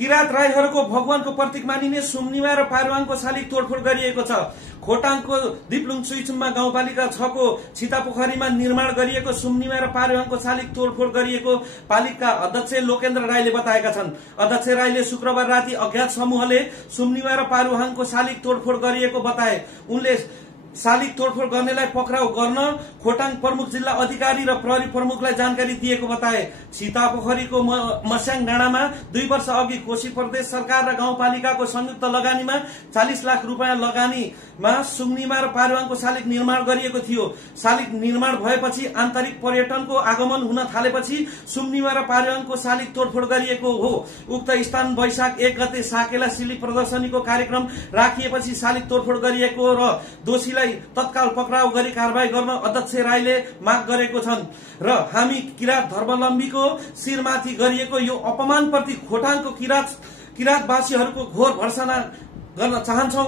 किरात राईहरूको भगवानको प्रतीक मानिने सुम्निमा र पारुवाङको शालिग तोडफोड गरिएको छ। खोटाङको दिप्लुङ सुइचुम्बा गाउँपालिका 6 को छितापोखरीमा निर्माण गरिएको सुम्निमा र पारुवाङको शालिग तोडफोड गरिएको पालिका अध्यक्ष लोकेन्द्र राईले बताएका छन्। अध्यक्ष राईले शुक्रबार राति अज्ञात समूहले सुम्निमा र पारुवाङको शालिग तोडफोड गरिएको बताए। उनले शालिग तोडफोड गर्नेलाई पक्राउ गर्न खोटाङ प्रमुख जिल्ला अधिकारी र प्रहरी प्रमुखलाई जानकारी दिएको बताए। छितापोखरीको मस्याङ डाँडामा 2 वर्ष अघि कोशी प्रदेश सरकार र गाउँपालिकाको संयुक्त लगानीमा 40 लाख रुपियाँ लगानीमा सुम्निमा र पारुवाङको शालिग निर्माण गरिएको थियो। शालिग निर्माण भएपछि आन्तरिक पर्यटनको आगमन हुन थालेपछि सुम्निमा र पारुवाङको शालिग तोडफोड गरिएको हो। उक्त स्थान वैशाख 1 गते साकेला सिली प्रदर्शनीको कार्यक्रम राखिएपछि शालिग तोडफोड गरिएको र दोषीलाई तत्काल पक्राउ गरी कारबाही गर्न अध्यक्ष राईले माग गरेको छन् र हामी किरात धर्मावलम्बीको शिरमाथि गरिएको यो अपमानप्रति खोटाङको किरातवासीहरूको घोर भर्त्सना गर्न चाहन्छौं।